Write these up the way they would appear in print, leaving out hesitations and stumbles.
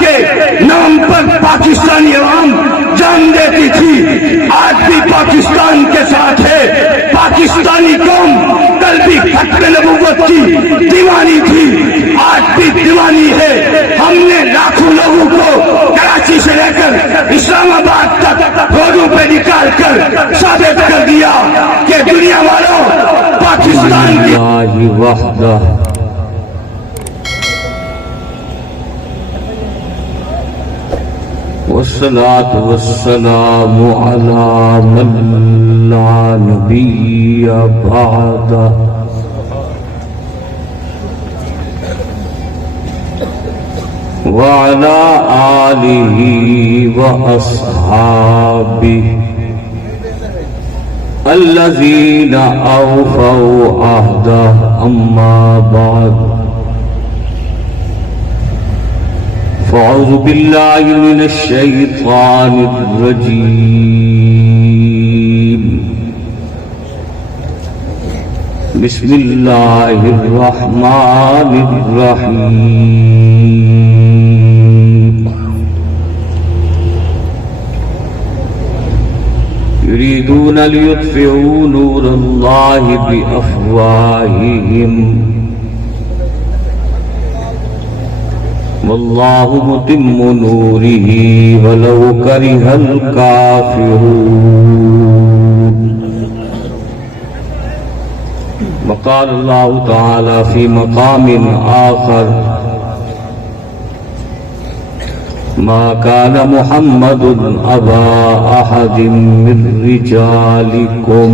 کے نام پر پاکستانی عوام جان دیتی تھی، آج بھی پاکستان کے ساتھ ہے۔ پاکستانی قوم کل بھی ختم نبوت کی دیوانی تھی، آج بھی دیوانی ہے۔ ہم نے لاکھوں لوگوں کو کراچی سے لے کر اسلام آباد تک روڈوں پہ نکال کر ثابت کر دیا کہ دنیا والوں پاکستان کی وحدہ والصلاة والسلام على من لا نبي بعده وعلى آله وأصحابه الذين أوفوا عهده، أما بعد فأعوذ بالله من الشيطان الرجيم، بسم الله الرحمن الرحيم. يريدون ليطفئوا نور الله بأفواههم والله متم نوره ولو كره الكافرون. وقال الله تعالى في مقام آخر: ما كان محمد أبا أحد من رجالكم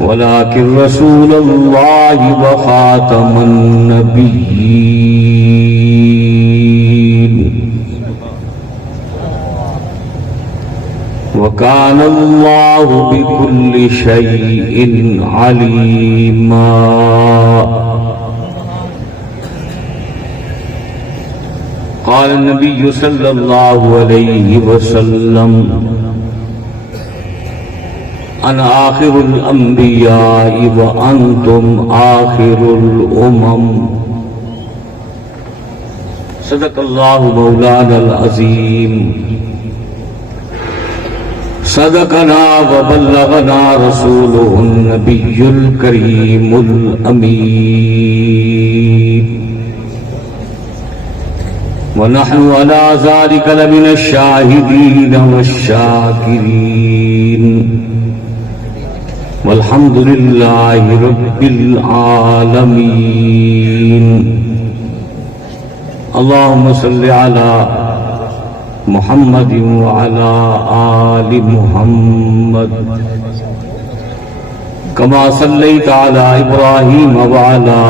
ولكن رسول الله وخاتم النبيين وكان الله بكل شيء عليما. قال النبي صلى الله عليه وسلم: أنا آخر الأنبياء وأنتم آخر الأمم. صدق الله مولانا العظيم. صدقنا وبلغنا رسوله النبي الكريم الأمين، ونحن على ذلك لمن الشاهدين والشاكرين، والحمد لله رب العالمين. اللهم صل على محمد وعلى آل محمد كما صليت على إبراهيم وعلى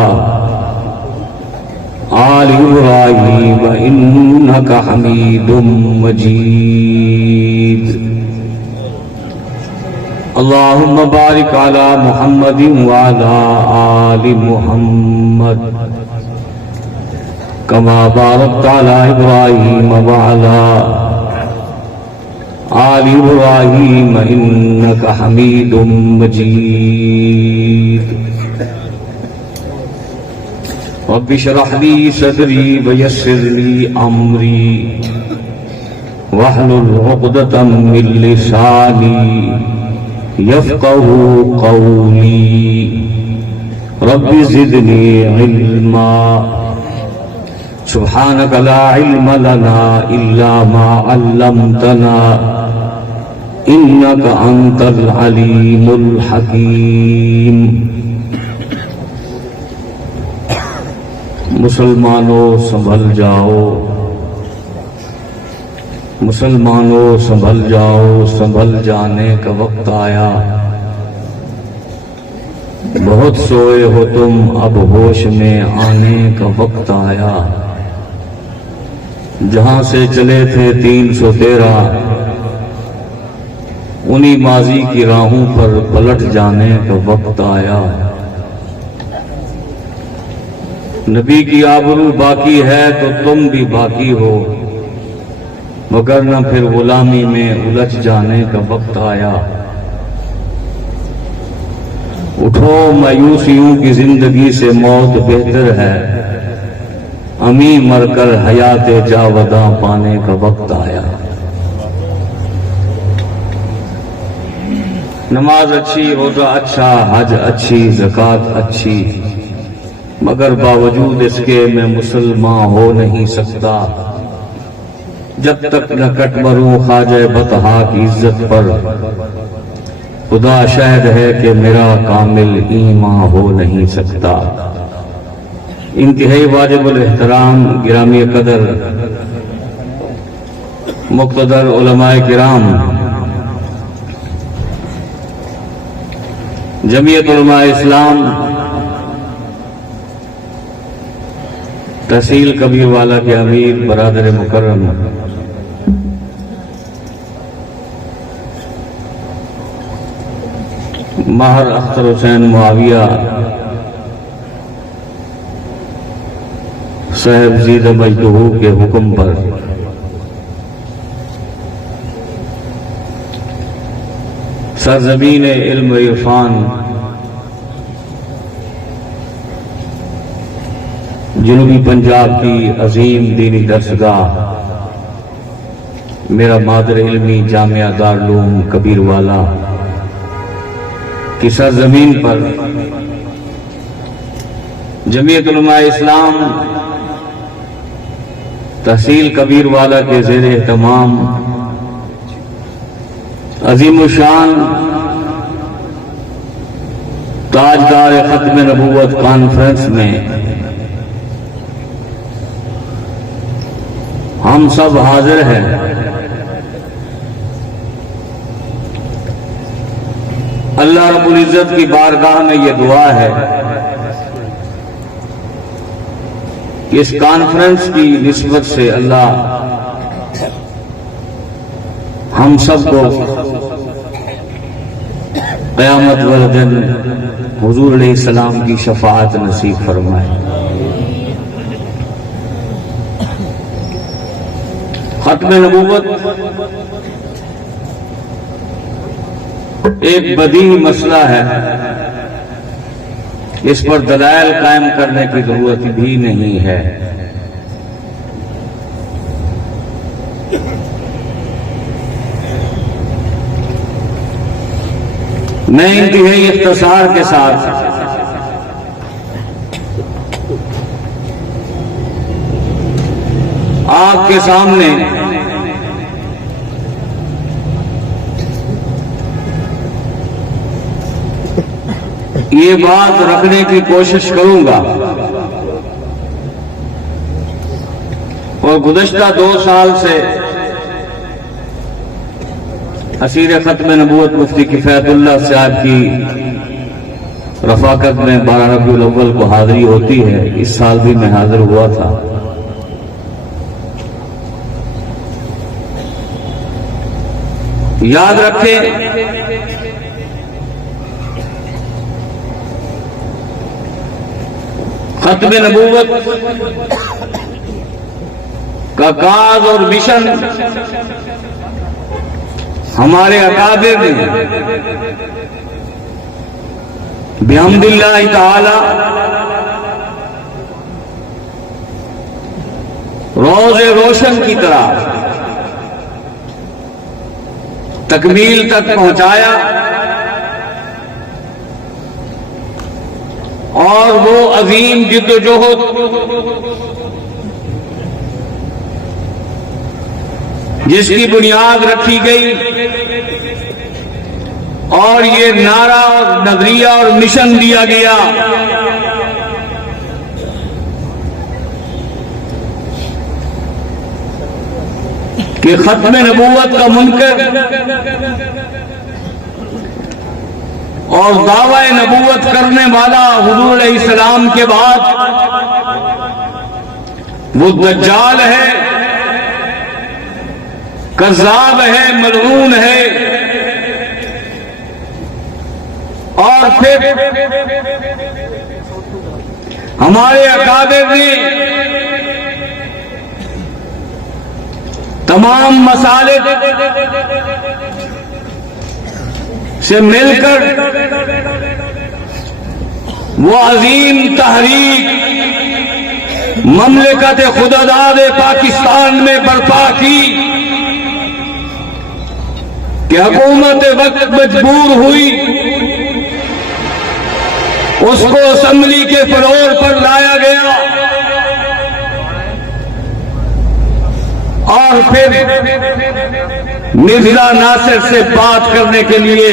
آل إبراهيم إنك حميد مجيد. اللهم بارك على محمد وعلى آل محمد كما باركت على إبراهيم وعلى آل إبراهيم إنك حميد مجيد. رب اشرح لي صدري ويسر لي أمري واحلل عقدة من لساني يفقه قولي. رب زدني علما. سبحانك لا علم لنا إلا ما علمتنا إنك أنت العليم الحكيم. مسلمانوں سنبھل جاؤ، مسلمانوں سنبھل جاؤ، سنبھل جانے کا وقت آیا. بہت سوئے ہو تم، اب ہوش میں آنے کا وقت آیا. جہاں سے چلے تھے 313 انہی ماضی کی راہوں پر پلٹ جانے کا وقت آیا. نبی کی آبرو باقی ہے تو تم بھی باقی ہو، مگر نہ پھر غلامی میں الجھ جانے کا وقت آیا. اٹھو، مایوسیوں کی زندگی سے موت بہتر ہے. امی مر کر حیات جاوداں پانے کا وقت آیا۔ نماز اچھی، روزہ اچھا، حج اچھی، زکوٰۃ اچھی، مگر باوجود اس کے میں مسلمان ہو نہیں سکتا جب تک نہ کٹ مروں خواجہ بطحا کی عزت پر۔ خدا شاہد ہے کہ میرا کامل ایمان ہو نہیں سکتا۔ انتہائی واجب الاحترام گرامی قدر مقتدر علماء کرام، جمعیت علماء اسلام تحصیل کبیر والا کے امیر برادر مکرم، ماہر اختر حسین معاویہ صاحب زید مجدہو کے حکم پر سرزمین علم و عرفان جنوبی پنجاب کی عظیم دینی درسگاہ میرا مادر علمی جامعہ دارالعلوم کبیر والا کی سرزمین پر جمعیت علماء اسلام تحصیل کبیر والا کے زیر اہتمام عظیم الشان تاجدار ختم نبوت کانفرنس میں ہم سب حاضر ہیں۔ اللہ رب العزت کی بارگاہ میں یہ دعا ہے کہ اس کانفرنس کی نسبت سے اللہ ہم سب کو قیامت والے دن حضور علیہ السلام کی شفاعت نصیب فرمائے۔ ختم نبوت ایک بدیہی مسئلہ ہے، اس پر دلائل قائم کرنے کی ضرورت بھی نہیں ہے۔ میں انتہائی اختصار کے ساتھ آپ کے سامنے یہ بات رکھنے کی کوشش کروں گا، اور گزشتہ 2 سال سے اسیر ختم نبوت مفتی کفایت اللہ صاحب کی رفاقت میں 12 ربیع الاول کو حاضری ہوتی ہے۔ اس سال بھی میں حاضر ہوا تھا۔ یاد رکھیں ختم نبوت کا کاز اور مشن ہمارے اکابر نے بحمد اللہ تعالی روز روشن کی طرح تکمیل تک پہنچایا، اور وہ عظیم جد و جہد جس کی بنیاد رکھی گئی اور یہ نعرہ اور نظریہ اور مشن دیا گیا کہ ختم نبوت کا منکر اور دعوی نبوت کرنے والا حضور علیہ السلام کے بعد وہ دجال ہے، کذاب ہے، ملعون ہے، اور پھر ہمارے اکابر نے تمام مسالک سے مل کر وہ عظیم تحریک مملکت خداداد پاکستان میں برپا کی کہ حکومت وقت مجبور ہوئی، اس کو اسمبلی کے فلور پر لایا گیا اور پھر مرزا ناصر سے بات کرنے کے لیے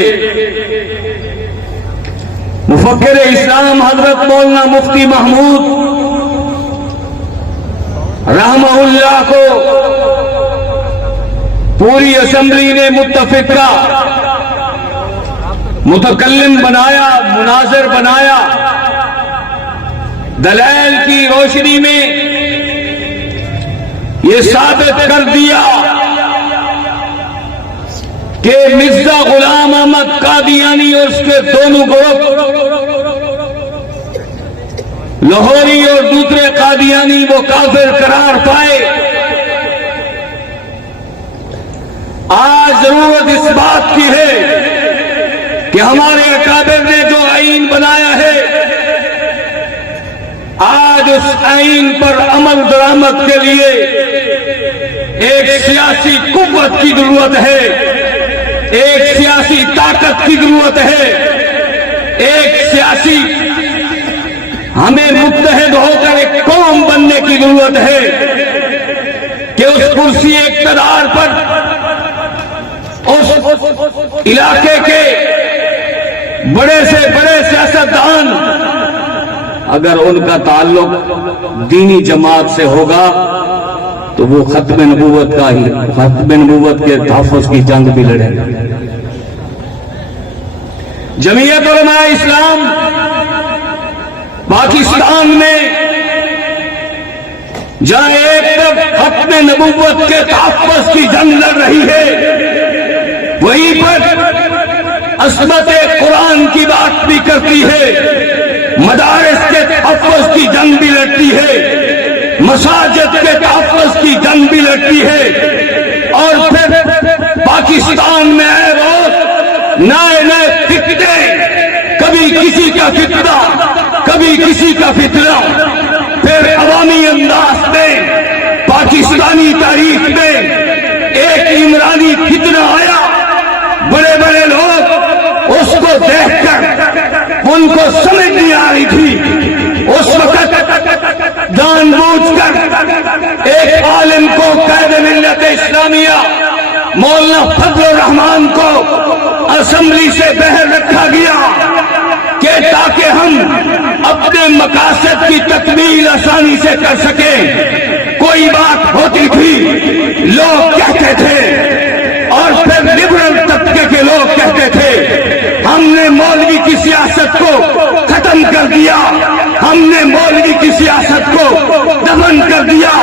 مفکر اسلام حضرت مولانا مفتی محمود رحمہ اللہ کو پوری اسمبلی نے متفقہ متکلم بنایا، مناظر بنایا، دلائل کی روشنی میں یہ ثابت کر دیا کہ مرزا غلام احمد قادیانی اور اس کے دونوں گروہ لاہوری اور دوسرے قادیانی وہ کافر قرار پائے۔ آج ضرورت اس بات کی ہے کہ ہمارے اکابر نے جو آئین بنایا ہے، آج اس آئین پر عمل درآمد کے لیے ایک سیاسی قوت کی ضرورت ہے، ایک سیاسی طاقت کی ضرورت ہے، ایک سیاسی ہمیں متحد ہو کر ایک قوم بننے کی ضرورت ہے کہ اس کرسی اقتدار پر اس علاقے کے بڑے سے بڑے سیاستدان اگر ان کا تعلق دینی جماعت سے ہوگا تو وہ ختم نبوت کے تحفظ کی جنگ بھی لڑیں گے۔ جمعیت علماء اسلام پاکستان میں جہاں ایک طرف ختم نبوت کے تحفظ کی جنگ لڑ رہی ہے، وہیں پر عصمت قرآن کی بات بھی کرتی ہے، مدارس کے تحفظ کی جنگ بھی لڑتی ہے، مساجد کے تحفظ کی جنگ بھی لڑتی ہے، اور پھر پاکستان میں ہے روز نئے نئے فتنے، کبھی کسی کا فتنہ، کبھی کسی کا فتنہ، پھر عوامی انداز میں پاکستانی تاریخ میں ایک عمرانی فتنہ آیا، بڑے بڑے لوگ اس کو دیکھ کر ان کو سمجھ نہیں آ رہی تھی، اس وقت جان بوجھ کر ایک عالم کو قائد ملت اسلامیہ مولانا فضل الرحمان کو اسمبلی سے باہر رکھا گیا کہ تاکہ ہم اپنے مقاصد کی تکمیل آسانی سے کر سکیں۔ کوئی بات ہوتی تھی لوگ کہتے تھے، اور پھر لبرل طبقے کے لوگ کہتے تھے ہم نے مولوی کی سیاست کو ختم کر دیا، ہم نے مولوی کی سیاست کو دفن کر دیا،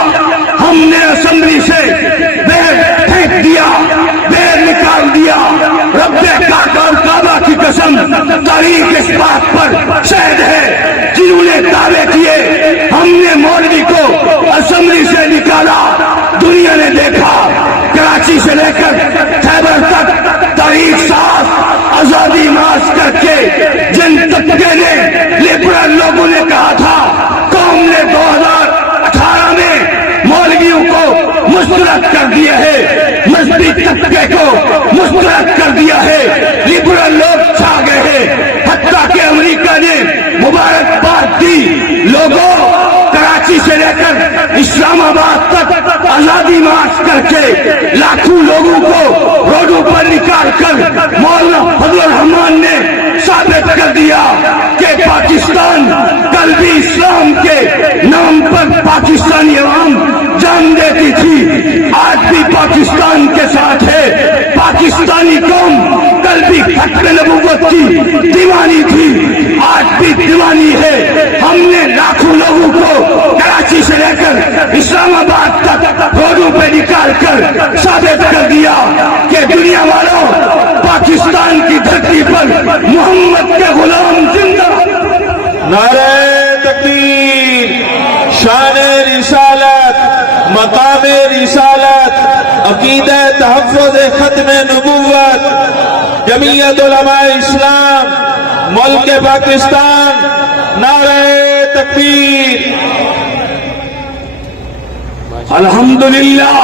ہم نے اسمبلی سے باہر پھینک دیا، باہر نکال دیا۔ رب کعبہ اور کعبہ کی قسم، تاریخ اس بات پر شاہد ہے، جنہوں نے دعوے کیے ہم نے مولوی کو اسمبلی سے نکالا، دنیا نے دیکھا کراچی سے لے کر خیبر تک تاریخ صاف آزادی مارچ کر کے جن طبقے نے لبرل لوگوں نے کہا تھا قوم نے 2018 میں مولویوں کو مسترد کر دیا ہے، مذہبی طبقے کو مسترد کر دیا ہے، لبرل لوگ چھا گئے ہیں، حتیٰ کہ امریکہ نے مبارکباد دی لوگوں، کراچی سے لے کر اسلام آباد تک آزادی مارچ کر کے لاکھوں لوگوں کو روڈوں پر نکال کر مولانا فضل الرحمان نے ثابت کر دیا کہ پاکستان کل بھی اسلام کے نام پر پاکستانی عوام جان دیتی تھی، آج بھی پاکستان کے ساتھ ہے۔ پاکستانی قوم کل بھی ختم نبوت کی دیوانی تھی، آج بھی دیوانی ہے۔ ہم نے لاکھوں لوگوں کو کراچی سے لے کر اسلام آباد تک روڈوں پہ نکال کر ثابت کر دیا کہ دنیا والوں پاکستان کی دھرتی پر محمد کے غلام زندہ۔ نعرہ تکبیر، شان رسالت، مقام رسالت، عقیدہ تحفظ ختم نبوت، جمعیت علماء اسلام ملک پاکستان، نعرہ تکبیر۔ الحمدللہ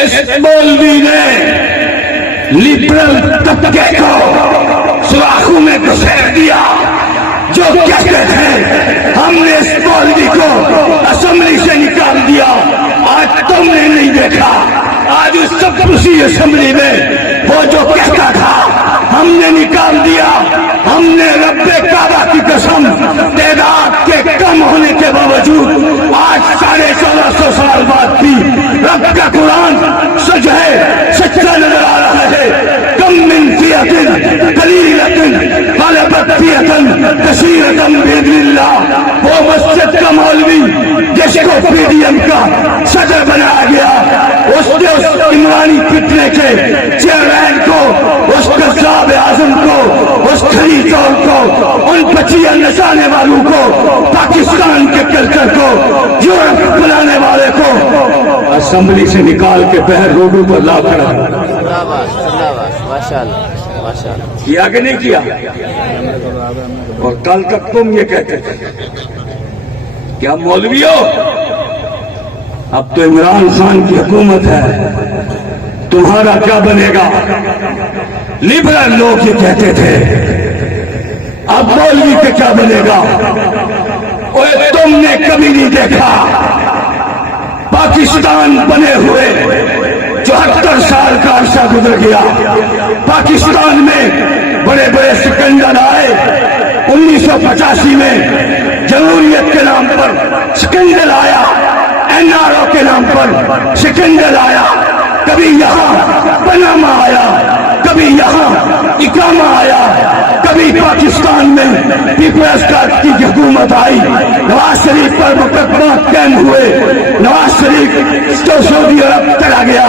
اس مولوی نے لبرل طبقے کو سوراخوں میں گھسیٹ دیا، جو کہتے تھے ہم نے اس مولوی کو اسمبلی سے نکال دیا، آج تم نے نہیں دیکھا، آج اس سب اسی اسمبلی میں وہ جو کہتا تھا ہم نے نکال دیا، ہم نے رب کعبہ کی قسم تعداد کے کم ہونے کے باوجود آج 1450 سال بعد بھی رب کا قرآن سچ ہے، سچا نظر آ رہا ہے۔ کم من فئۃ قلیلۃ غلبت فئۃ کثیرۃ بإذن اللہ۔ وہ مسجد کا مولوی جس کو پی ڈی ایم کا صدر بنایا گیا، اس نے اس عمرانی فتنے کے چیئرمین کو، اس قذاب اعظم کو، اس کھری چور کو، ان پچیاں نچانے والوں کو، پاکستان کے کلچر کو یورپ بلانے والے کو اسمبلی سے نکال کے بہر روڈوں پر لا کر کیا کہ نہیں کیا؟ اور کل تک تم یہ کہتے تھے کہ ہم مولوی ہو، اب تو عمران خان کی حکومت ہے، تمہارا کیا بنے گا؟ لبرل لوگ یہ کہتے تھے، اب مولوی کا کیا بنے گا؟ اوے تم نے کبھی نہیں دیکھا پاکستان بنے ہوئے 74 سال کا عرصہ گزر گیا، پاکستان میں بڑے بڑے سکندر آئے، 1985 میں جمہوریت کے نام پر سکندر آیا، NRO کے نام پر سکندر آیا، کبھی یہاں پناما آیا، کبھی یہاں اقامہ آیا، کبھی پاکستان میں پیپلز پارٹی کی حکومت آئی، نواز شریف پر مقدمات قائم ہوئے، نواز شریف تو سعودی عرب چلا گیا،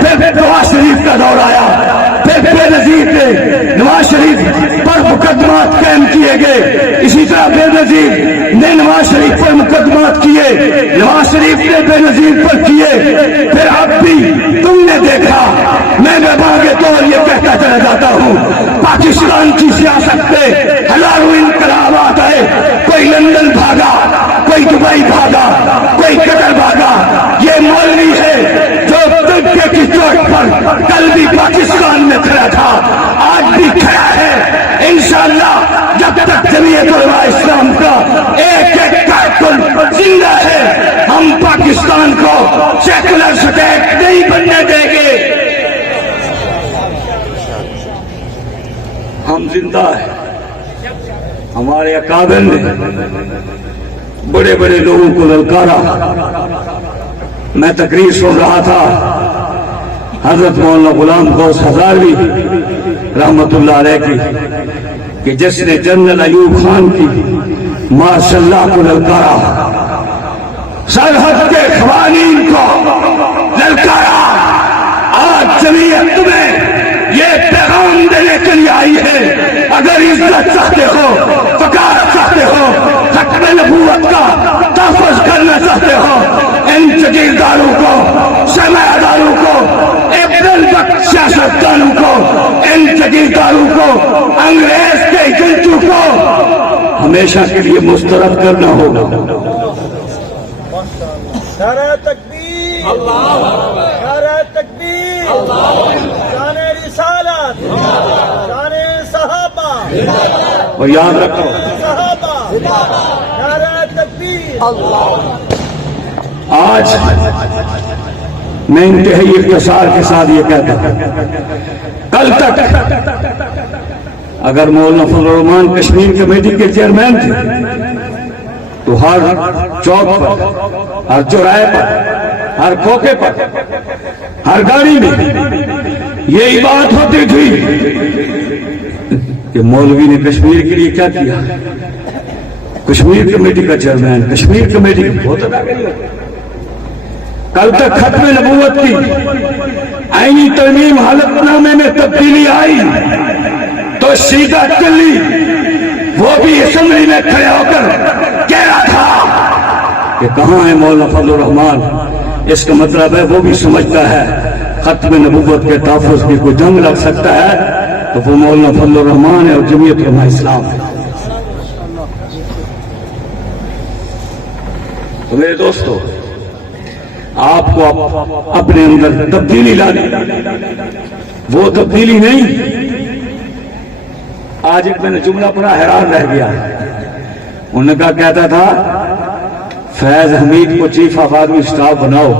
پھر نواز شریف کا دور آیا، پھر بے نظیر نے نواز شریف پر مقدمات قائم کیے گئے، اسی طرح بے نظیر نے نواز شریف پر مقدمات کیے، نواز شریف نے بے نظیر پر کیے، پھر اب بھی تم نے دیکھا، میں باغے طور یہ کہتا چلا جاتا ہوں، پاکستان کی سیاست پہ ہزاروں انقلابات آئے، کوئی لندن بھاگا، کوئی دبئی بھاگا، کوئی قطر بھاگا، یہ مولوی ہے جو ترکیے کی چوٹ پر کل بھی پاکستان میں کھڑا تھا، آج بھی کھڑا ہے، انشاءاللہ جب تک جمعیت علماء اسلام کا ایک ایک کارکن زندہ ہے، ہم پاکستان کو سیکولر سٹیٹ نہیں بننے دیں گے۔ ہم زندہ ہیں، ہمارے اکابر نے بڑے بڑے لوگوں کو للکارا۔ میں تقریر سن رہا تھا، حضرت مولانا غلام غوث ہزاروی رحمت اللہ علیہ کی، کہ جس نے جنرل ایوب خان کی ماشاء اللہ کو للکارا، سرحد کے قوانین کو للکارا، آج جمعیت تمہیں یہ پیغام دینے کے لیے آئی ہے، اگر عزت چاہتے ہو، وقار چاہتے ہو، ختم نبوت کا تحفظ کرنا چاہتے ہو، ان جگیرداروں کو، سرمایہ داروں کو، عبدال وقت سیاست دانوں کو، ان جگیرداروں کو، انگریز کے ایجنٹوں کو ہمیشہ کے لیے مسترد کرنا ہوگا۔ نعرہ تکبیر، نعرہ تکبیر، شان رسالت، شان صحابہ، اور یاد رکھو صحابہ، نعرہ تکبیر۔ آج میں انتہائی اختصار کے ساتھ یہ کہتا ہوں، کل تک اگر مولانا فضل الرحمان کشمیر کمیٹی کے چیئرمین تھے تو ہر چوک پر، ہر چوراہے پر، ہر کھوکے پر، ہر گاڑی میں یہی بات ہوتی تھی کہ مولوی نے کشمیر کے لیے کیا کیا، کشمیر کمیٹی کا چیئرمین، کشمیر کمیٹی بہت ادا کری۔ کل تک ختم نبوت کی آئینی ترمیم حالت نامے میں تبدیلی آئی تو سیدھا چلی، وہ بھی اسمبلی میں کھڑے ہو کر کہہ رہا تھا کہ کہاں ہے مولانا فضل الرحمان۔ اس کا مطلب ہے وہ بھی سمجھتا ہے ختم نبوت کے تحفظ کی کوئی جنگ لگ سکتا ہے تو وہ مولانا فضل الرحمان ہے اور جمعیت علماء اسلام ہے۔ تو میرے دوستو، آپ کو اپنے اندر تبدیلی لانی، وہ تبدیلی نہیں۔ آج ایک میں نے جملہ پڑھا، حیران رہ گیا۔ انہوں نے کہا، کہتا تھا فیض حمید کو چیف آف آرمی اسٹاف بناؤ،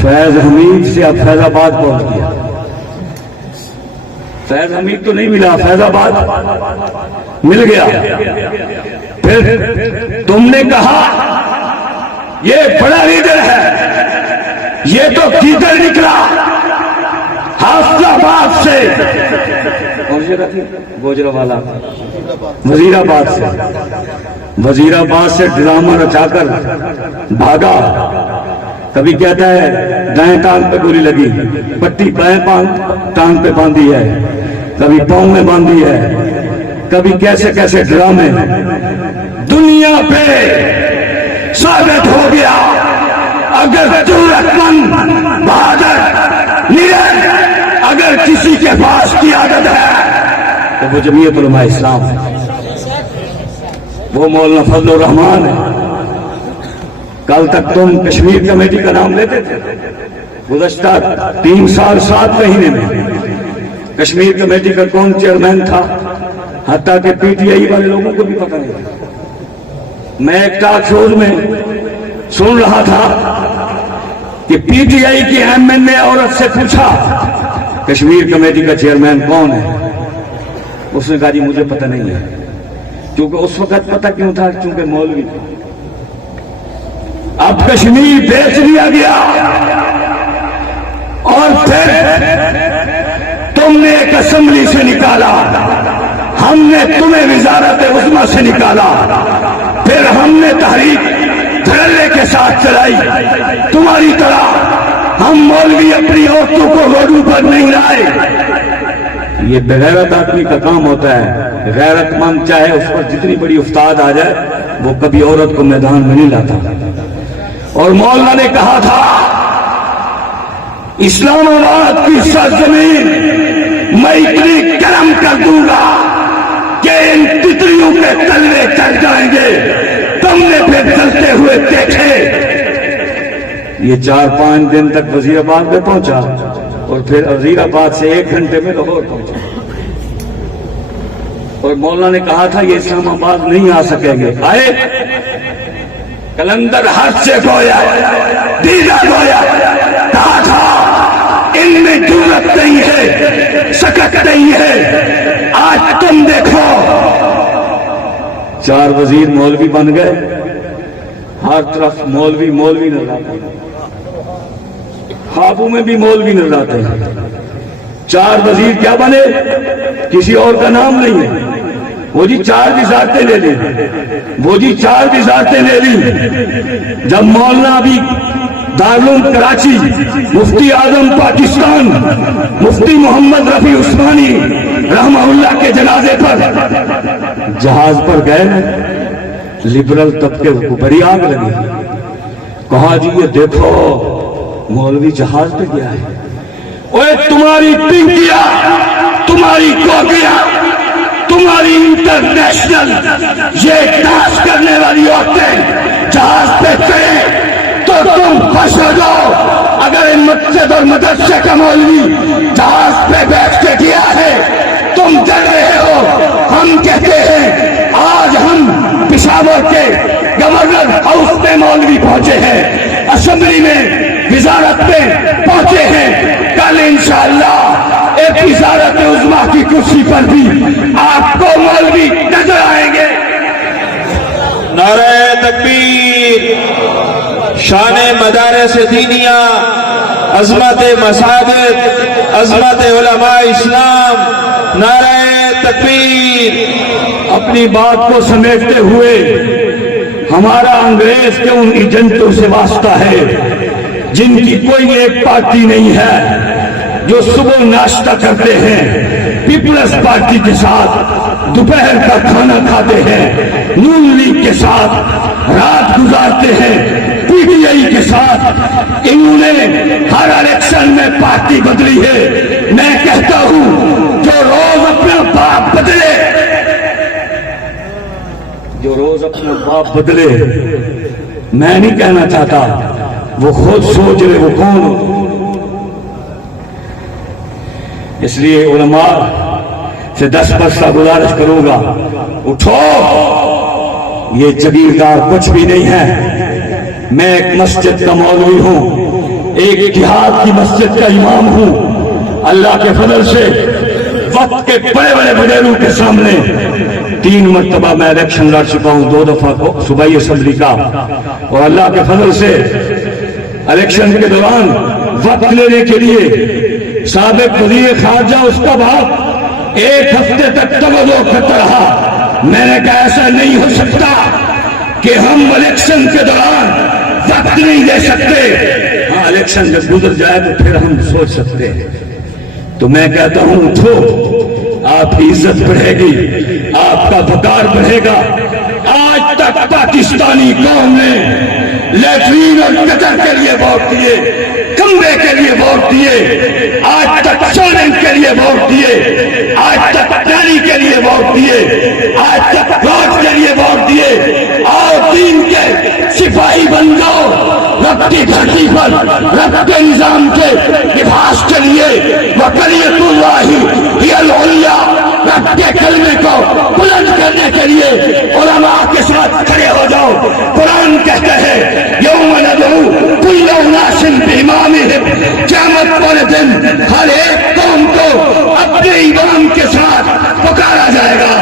فیض حمید سے اب فیض آباد پہنچ گیا۔ فیض حمید تو نہیں ملا، فیض آباد مل گیا۔ پھر تم نے کہا یہ بڑا لیڈر ہے، یہ تو کیچڑ نکلا حافظ آباد سے، گوجرا والا وزیر آباد سے، وزیر آباد سے ڈرامہ رچا کر بھاگا۔ کبھی کہتا ہے دائیں ٹانگ پہ گولی لگی، پٹی بائیں ٹانگ پہ باندھی ہے، کبھی پاؤں میں باندھی ہے، کبھی کیسے کیسے ڈرامے۔ دنیا پہ ثابت ہو گیا اگر ضرورت مند بہادر نیرن اگر کسی کے پاس قیادت ہے تو وہ جمعیت علماء اسلام ہے، وہ مولانا فضل الرحمان ہے۔ کل تک تم کشمیر کمیٹی کا نام لیتے تھے، گزشتہ 3 سال 7 مہینے میں کشمیر کمیٹی کا کون چیئرمین تھا، حتیٰ کہ پی ٹی آئی والے لوگوں کو بھی پتہ نہیں تھا۔ میں ایک ٹاک شوز میں سن رہا تھا کہ پی ٹی آئی کی ایم این اے عورت سے پوچھا کشمیر کمیٹی کا چیئرمین کون ہے، اس نے کہا جی مجھے پتہ نہیں ہے، کیونکہ اس وقت پتہ کیوں تھا، چونکہ مولوی تھا۔ اب کشمیر بیچ دیا گیا، اور پھر تم نے ایک اسمبلی سے نکالا، ہم نے تمہیں وزارت عظمیٰ سے نکالا، پھر ہم نے تحریک دھڑلے کے ساتھ چلائی۔ تمہاری طرح ہم مولوی اپنی عورتوں کو روڈوں پر نہیں لائے۔ یہ بغیرت آدمی کا کام ہوتا ہے، غیرت مند چاہے اس پر جتنی بڑی افتاد آ جائے وہ کبھی عورت کو میدان میں نہیں لاتا۔ اور مولانا نے کہا تھا اسلام آباد کی سرزمین میں اتنی گرم کر دوں گا کہ ان تتریوں کے تلوے چڑھ جائیں گے، تم نے پھر چلتے ہوئے دیکھے۔ یہ 4-5 دن تک وزیر آباد میں پہنچا اور پھر وزیر آباد سے 1 گھنٹے میں لاہور پہنچا، اور مولانا نے کہا تھا یہ اسلام آباد نہیں آ سکیں گے، آئے۔ کلندر ہاتھ سے گویا، دیدہ گویا، کہا تھا ان میں جرأت نہیں ہے، سکت نہیں ہے۔ آج تم دیکھو 4 وزیر مولوی بن گئے، ہر طرف مولوی مولوی نظر آتے ہیں، خوابوں میں بھی مولوی نظر آتے ہیں۔ 4 وزیر کیا بنے، کسی اور کا نام نہیں ہے، وہ جی 4 وزارتیں لے لی، وہ جی 4 وزارتیں لے لی۔ جب مولانا ابھی دارالعلوم کراچی، مفتی اعظم پاکستان مفتی محمد رفیع عثمانی رحمہ اللہ کے جنازے پر جہاز پر گئے، لبرل طبقے کو بڑی آگ لگی، کہا جی یہ دیکھو مولوی جہاز پہ گیا ہے۔ اوے تمہاری پنکیاں، تمہاری کوکیاں، تمہاری انٹرنیشنل یہ ڈانس کرنے والی عورتیں جہاز پہ چڑھے تو تم خوش ہو جاؤ۔ اگر مسجد اور مدرسے کا مولوی جہاز پہ بیٹھ کے گیا ہے تم جل رہے ہو۔ ہم کہتے ہیں آج ہم پشاور کے گورنر ہاؤس میں مولوی پہنچے ہیں، اسمبلی میں وزارت میں پہنچے ہیں، کل انشاءاللہ ایک وزارت عظمیٰ کی کرسی پر بھی آپ کو مولوی نظر آئیں گے۔ نعرہ تکبیر، شان مدارس دینیہ، عظمت مساجد، عظمت علماء اسلام، نعرہ تکبیر۔ اپنی بات کو سمیٹتے ہوئے ہمارا انگریز کے ان ایجنٹوں سے واسطہ ہے جن کی کوئی ایک پارٹی نہیں ہے، جو صبح ناشتہ کرتے ہیں پیپلز پارٹی کے ساتھ، دوپہر کا کھانا کھاتے ہیں نون لیگ کے ساتھ، رات گزارتے ہیں پی ٹی آئی کے ساتھ۔ انہوں نے ہر الیکشن میں پارٹی بدلی ہے۔ میں کہتا ہوں جو روز اپنا باپ بدلے، جو روز اپنا باپ بدلے، میں نہیں کہنا چاہتا وہ خود سوچ رہے وہ کون ہو. اس لیے علماء سے 10 برسہ گزارش کروں گا، اٹھو، یہ جگیردار کچھ بھی نہیں ہے. میں ایک مسجد کا مولوی ہوں، ایک جہاد کی مسجد کا امام ہوں. اللہ کے فضل سے وقت کے بڑے بڑے بزرگوں کے سامنے 3 مرتبہ میں الیکشن لڑ چکا ہوں، 2 دفعہ صوبائی اسمبلی کا. اور اللہ کے فضل سے الیکشن کے دوران وقت لینے کے لیے سابق وزیر خارجہ اس کا باپ 1 ہفتے تک توجہ کرتا رہا. میں نے کہا ایسا نہیں ہو سکتا کہ ہم الیکشن کے دوران وقت نہیں دے سکتے. ہاں، الیکشن جب گزر جائے تو پھر ہم سوچ سکتے ہیں. تو میں کہتا ہوں اٹھو، آپ کی عزت بڑھے گی، آپ کا وقار بڑھے گا. آج تک پاکستانی قوم نے لیٹرین اور گٹر کے لیے ووٹ دیے، کمبے کے لیے ووٹ دیے، آج تک چولن کے لیے ووٹ دیے، آج تک پانی کے لیے ووٹ دیے، آج تک روڈ کے لیے ووٹ دیے. اور دین کے سپاہی بن جاؤ، رب کی دھرتی پر رب کے نظام کے لباس کے لیے وکلیت اللہ ہی العلیٰ، رب کے کلمے کو بلند کرنے کے لیے علماء کے ساتھ کھڑے ہو جاؤ. قرآن کہتے ہیں یوم ندعو کل اناس بامامہم، قیامت والے دن ہر ایک قوم کو اپنے امام کے ساتھ پکارا جائے گا.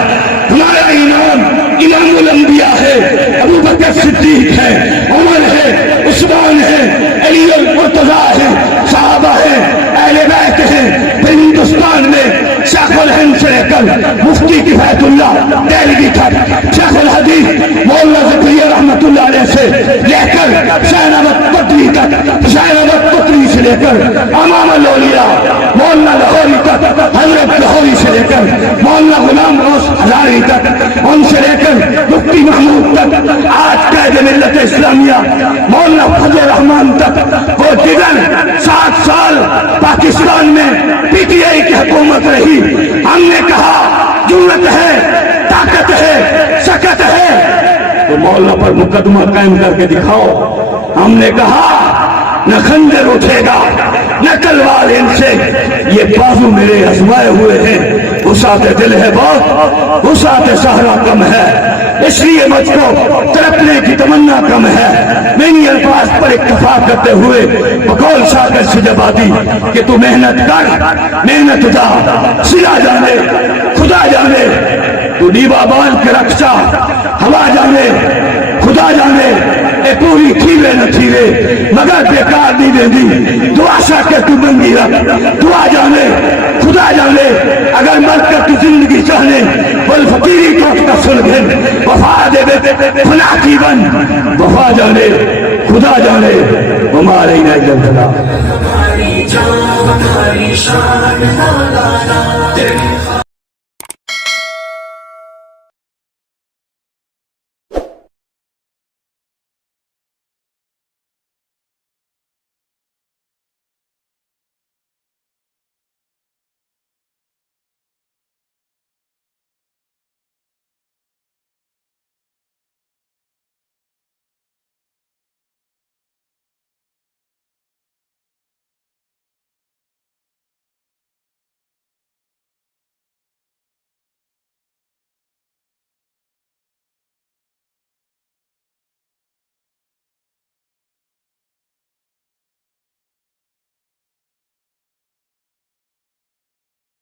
ہمارا امام امام الانبیاء ہے، ابو بکر صدیق ہے، عمر ہے، عثمان ہے، علی المرتضیٰ ہے، صحابہ ہیں، اہل بیت ہیں. پھر ہندوستان میں شیخ الہند سے لے کر مفتی کفایت اللہ دہلوی تک، شیخ الحدیث مولانا زکریا رحمۃ اللہ علیہ سے لے کر حسین احمد قطری تک، حسین احمد قطری سے لے کر امام الاولیاء مولانا لاہوری تک، حضرت لاہوری سے لے کر مولانا غلام روس ہزاری تک، ان سے لے کر مفتی محمود تک، آج قائد ملت اسلامیہ مولانا فضل الرحمان تک. وہ جدھر 7 سال پاکستان میں پی ٹی آئی کی حکومت رہی، ہم نے کہا جرأت ہے، طاقت ہے، سکت ہے تو مولانا پر مقدمہ قائم کر کے دکھاؤ. ہم نے کہا نہ خنجر اٹھے گا نہ تلوار ان سے، یہ بازو میرے آزمائے ہوئے ہیں. وسعت دل ہے بہت، وسعت صحرا کم ہے، اس لیے مجھ کو تڑپنے کی تمنا کم ہے. میں نے الفاظ پر اکتفا کرتے ہوئے بقول شاکر سے جب آتی کہ تو محنت کر، محنت دا، سلا جانے خدا جانے، تو ڈیبا بال کے رکشا ہوا جانے خدا جانے. اے پوری تھیلے نہ تھیلے مگر بیکار نہیں دے دی. دعا شا کے تو بنگی رکھ، دعا جانے خدا جانے. اگر مر کر تو زندگی چاہنے والفقیری ٹوٹ کا سلگھن، وفا دے فنا کی بن، وفا جانے خدا جانے. ہمارے نجل خدا ہماری جان ہماری شان مولانا